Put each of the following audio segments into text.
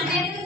Amén.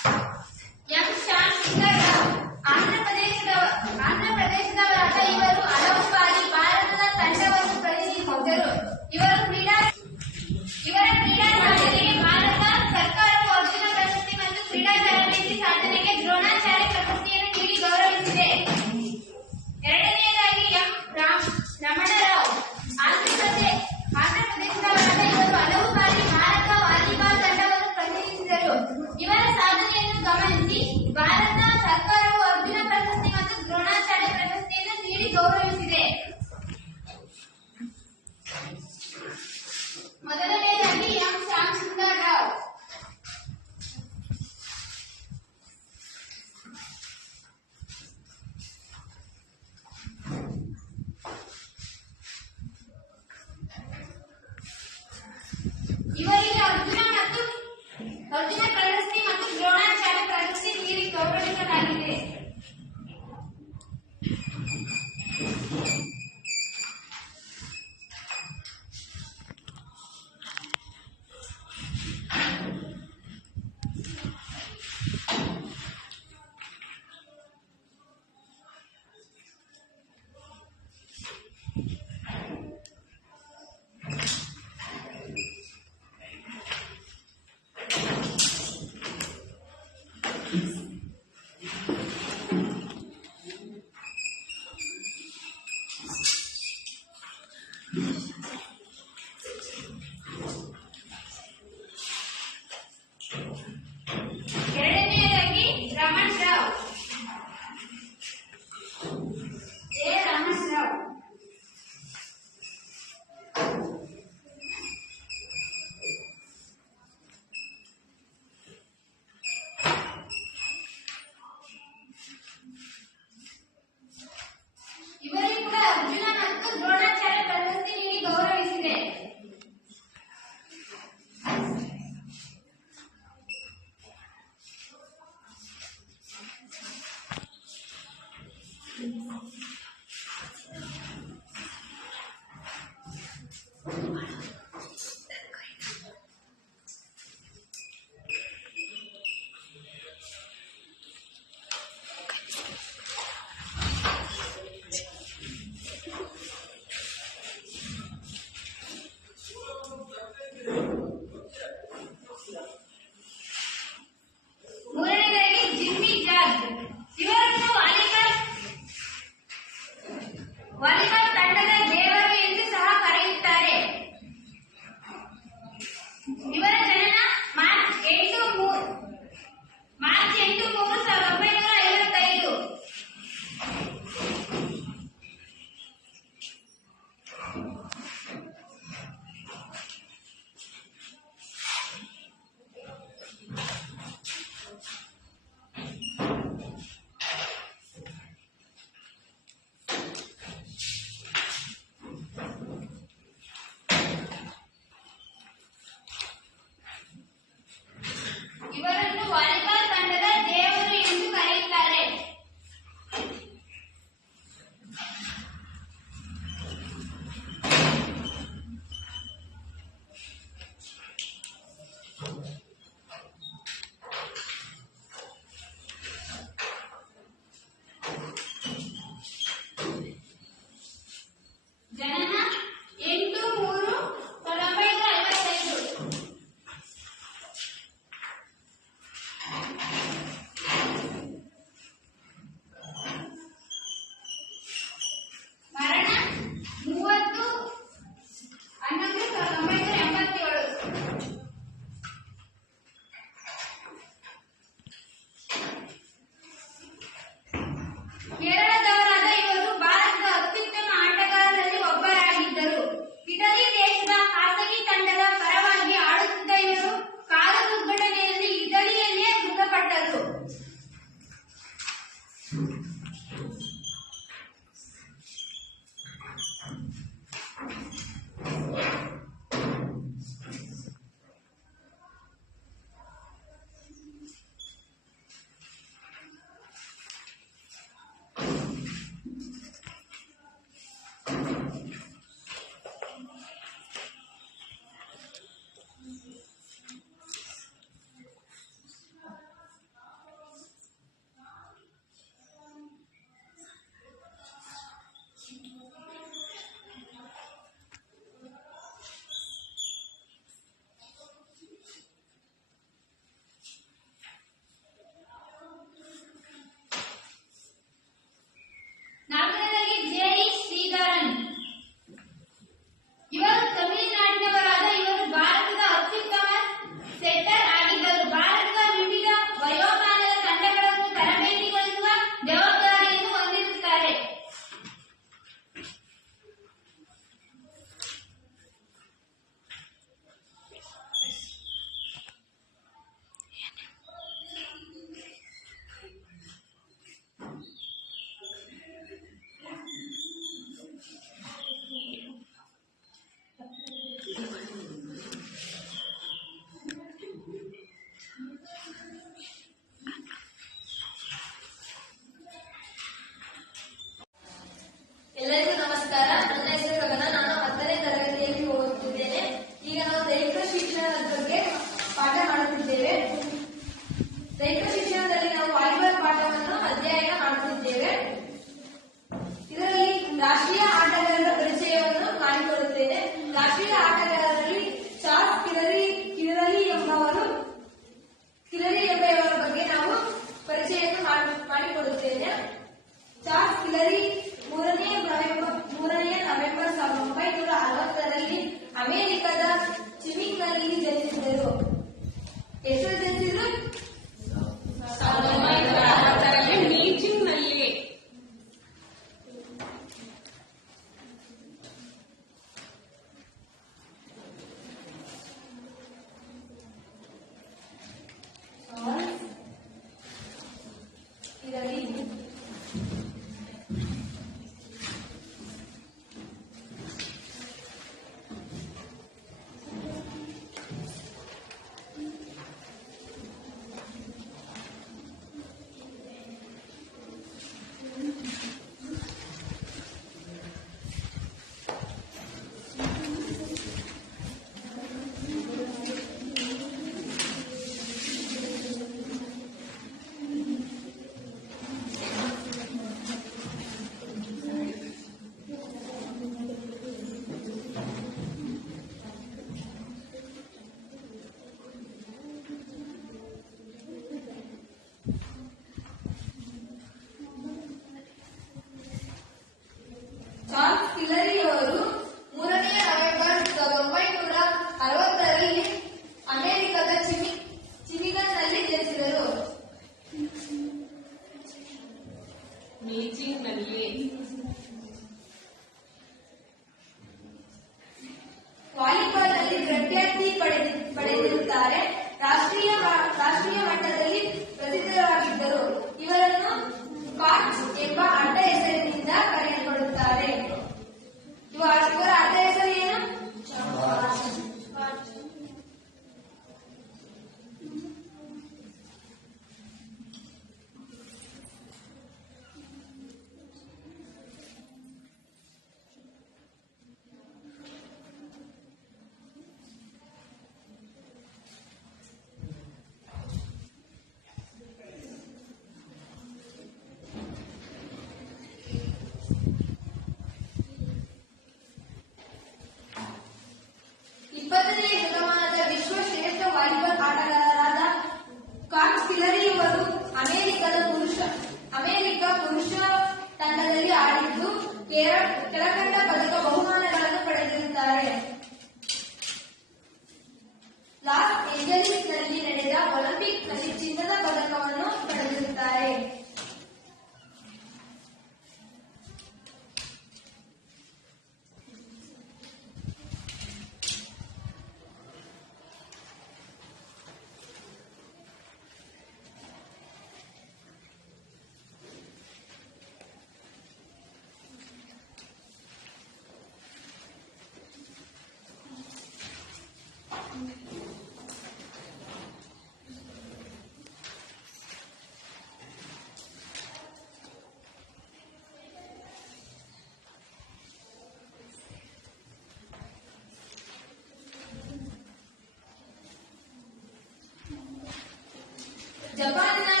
Japan.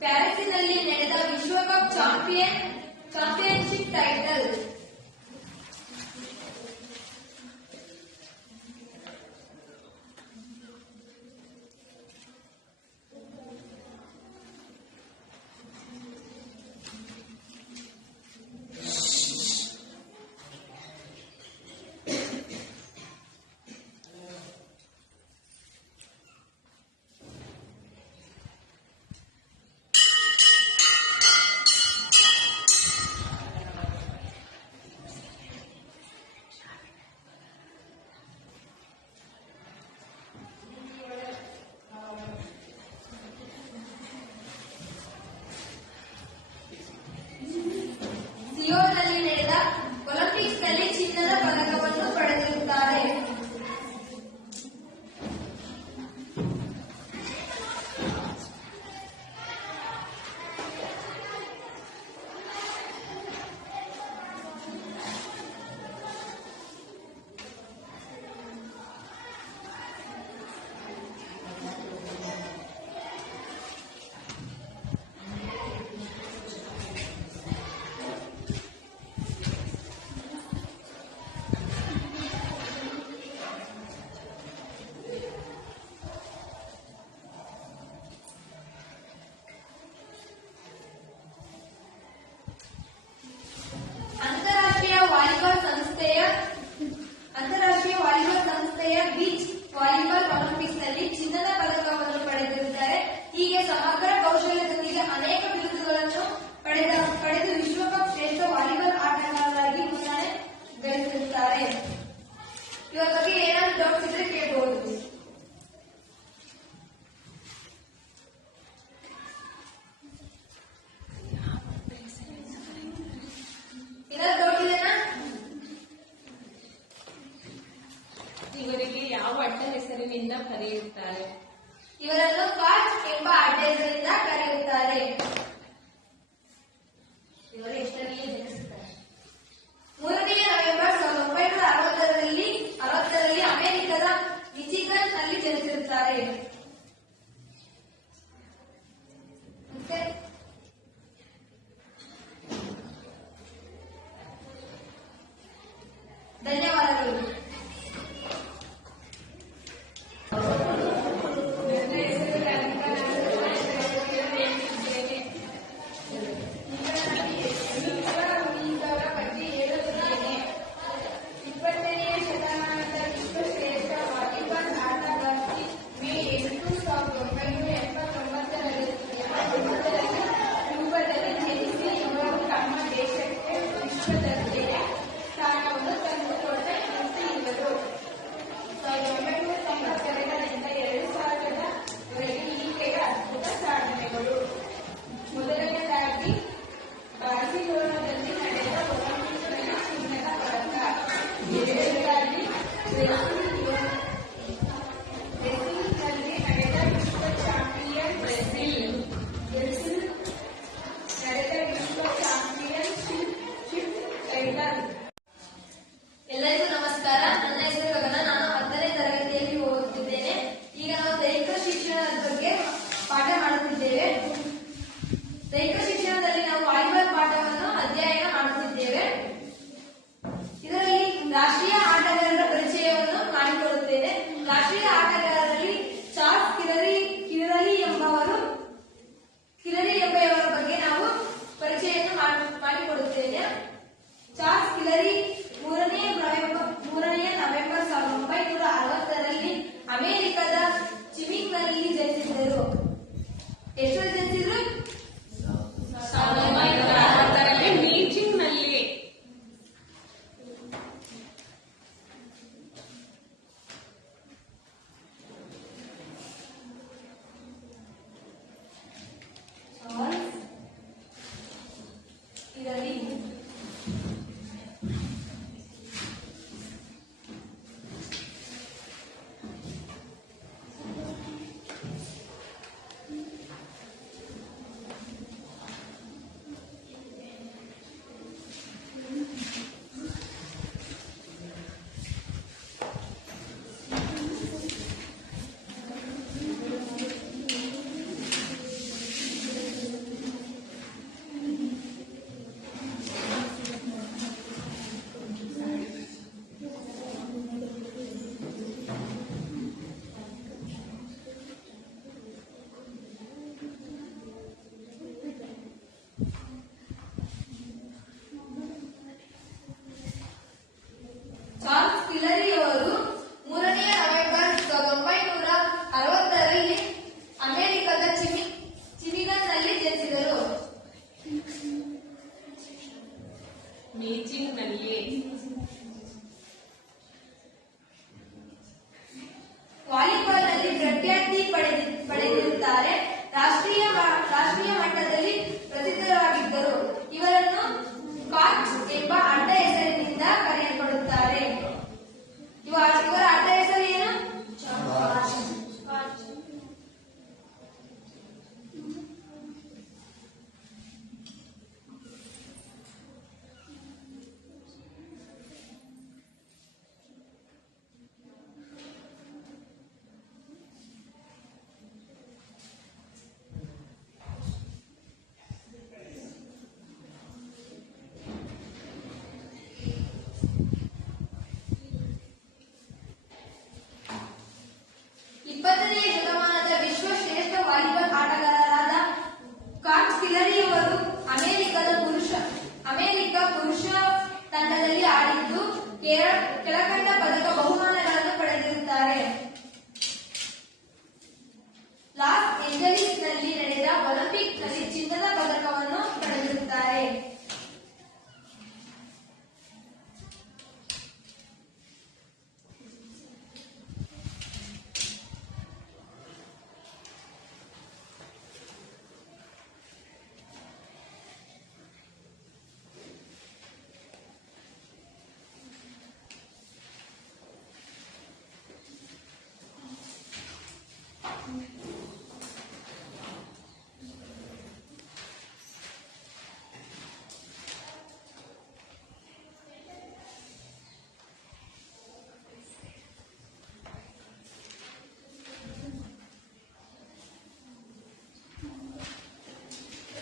ಪ್ಯಾರಿಸ್ನಲ್ಲಿ ನಡೆದ ವಿಶ್ವಕಪ್ champion championship title player which qualified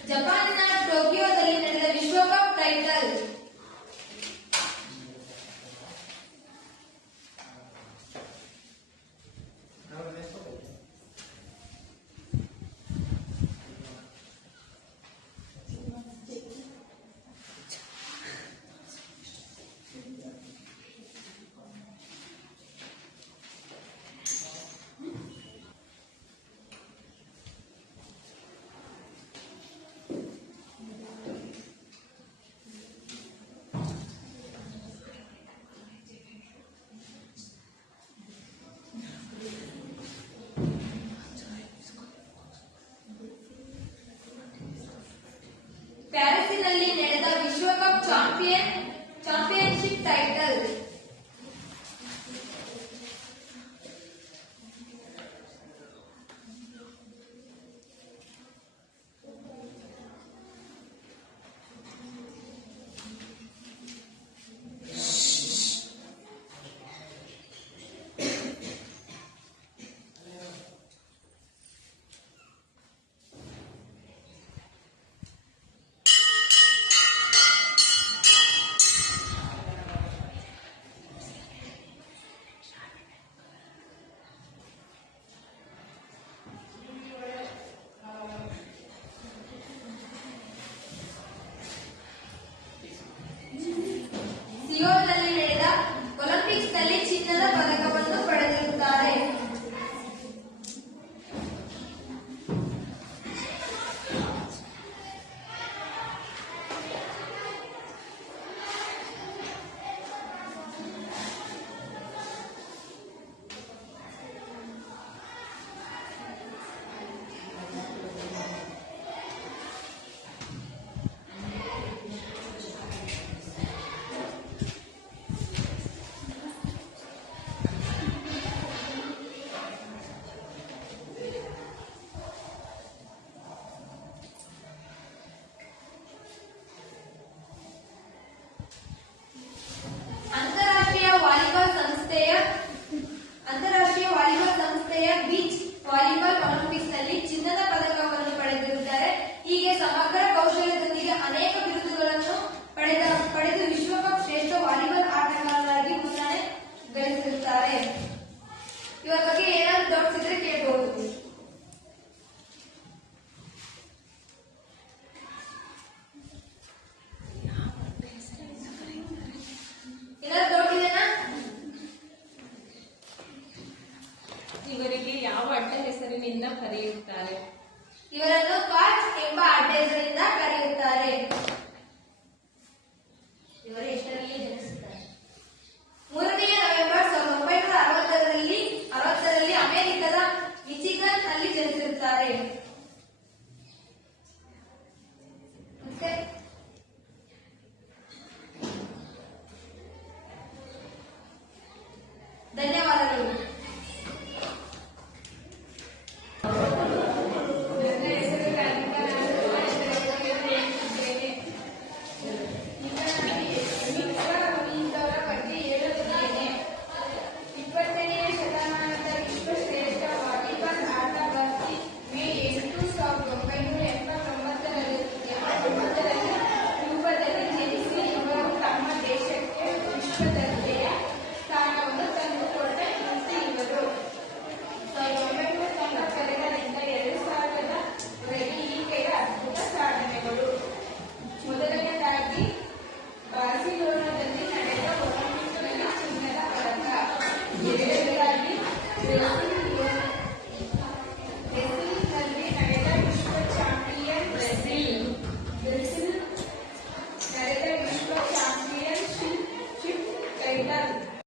ಜಪಾನಿನ ಟೋಕಿಯೋದಲ್ಲಿ ನಡೆದ ವಿಶ್ವಕಪ್ ಟೈಟಲ್ ಪ್ಯಾರಿಸ್ಸಿನಲ್ಲಿ ನಡೆದ ವಿಶ್ವಕಪ್ ಚಾಂಪಿಯನ್ ಚಾಂಪಿಯನ್ ನಿಂದ ಕರೆಯುತ್ತಾರೆ. ಇವರನ್ನು ಕಾರ್ಡ್ಸ್ ಎಂಬ ಅಡ್ಡ ಕರೆಯುತ್ತಾರೆ.